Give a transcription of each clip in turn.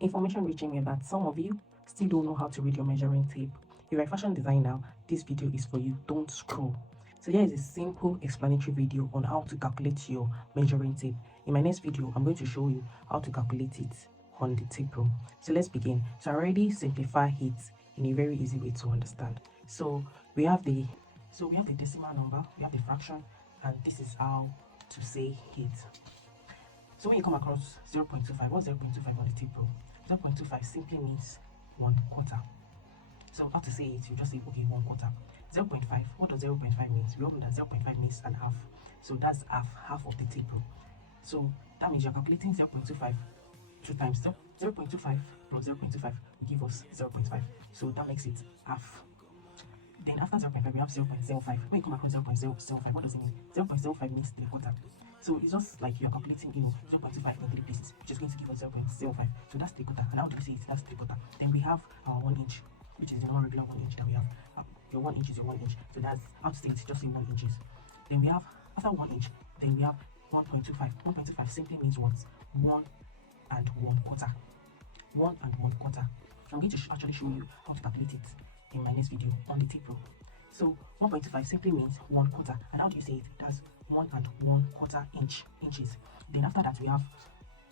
Information reaching me that some of you still don't know how to read your measuring tape. If you're a fashion designer, this video is for you. Don't scroll. So here is a simple explanatory video on how to calculate your measuring tape. In my next video, I'm going to show you how to calculate it on the tape roll. So let's begin. So I already simplify it in a very easy way to understand. So we have the decimal number, we have the fraction, and this is how to say it. So when you come across 0.25, what's 0.25 on the tape roll? 0.25 simply means 1/4. So how to say it, you just say, okay, 1/4. 0.5, what does 0.5 means? We all know that 0.5 means an half. So that's half of the tape roll. So that means you're calculating 0.25 two times. 0.25 plus 0.25 will give us 0.5. So that makes it half. Then after 0.5, we have 0.05. When you come across 0.005, what does it mean? 0.05 means 3/4. So it's just like you're calculating, 0.25 in 3 places, which is going to give us 0.05. So that's 3/4. And how do we say it? That's 3/4. Then we have our 1 inch, which is the more regular 1 inch that we have. Your 1 inch is your 1 inch. So that's how to say it, just say 1 inches. Then we have, after 1 inch, then we have 1.25. 1.25 simply means what? 1 and 1/4. 1 and 1/4. I'm going to actually show you how to calculate it in my next video on the tape roll. So 1.25 simply means 1/4. And how do you say it? That's 1 and 1/4 inches. Then after that we have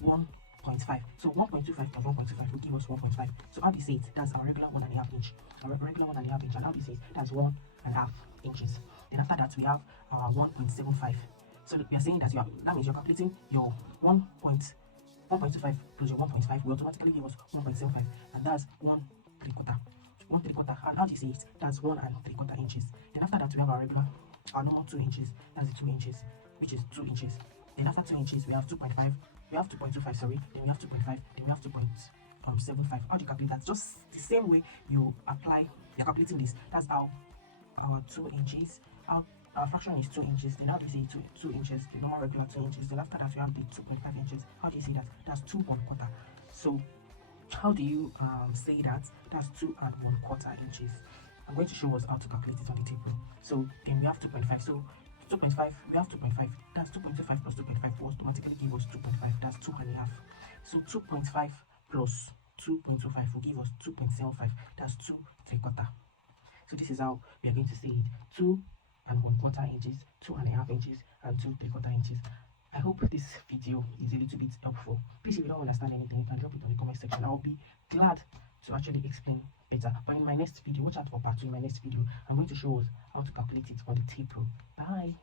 1.5. So 1.25 plus 1.25 will give us 1.5. So how do you say it? That's our regular 1.5 inch. Our regular 1.5 inch. And how do you say it? That's 1.5 inches. Then after that we have our 1.75. So we are saying that that means you're calculating your 1.25 plus your 1.5 will automatically give us 1.75, and that's 1/3. 1/3. And how do you say it? That's 1 3/4 inches. Then after that we have our normal 2 inches. That's the 2 inches, which is 2 inches. Then after 2 inches we have 2.5. We have 2.25, sorry. Then we have 2.5. Then we have 2.75. How do you calculate that? Just the same way you're calculating this. That's how our 2 inches. Our fraction is 2 inches. Then how do you say 2 inches? The normal regular 2 inches. Then after that we have the 2.5 inches. How do you say that? That's 2 1/4. So how do you say that? That's 2 1/4 inches. I'm going to show us how to calculate it on the table. So then we have 2.5. So 2.5, we have 2.5. That's 2.25 plus 2.5 will automatically give us 2.5. That's 2.5. So 2.5 plus 2.25 will give us 2.75. That's 2/3. So this is how we are going to say it. 2 1/4 inches, 2.5 inches, and 2/3 inches. I hope this video is a little bit helpful. Please, if you don't understand anything, you can drop it on the comment section. I'll be glad to actually explain better. But in my next video, watch out for part 2. In my next video, I'm going to show us how to calculate it on the tape roll. Bye.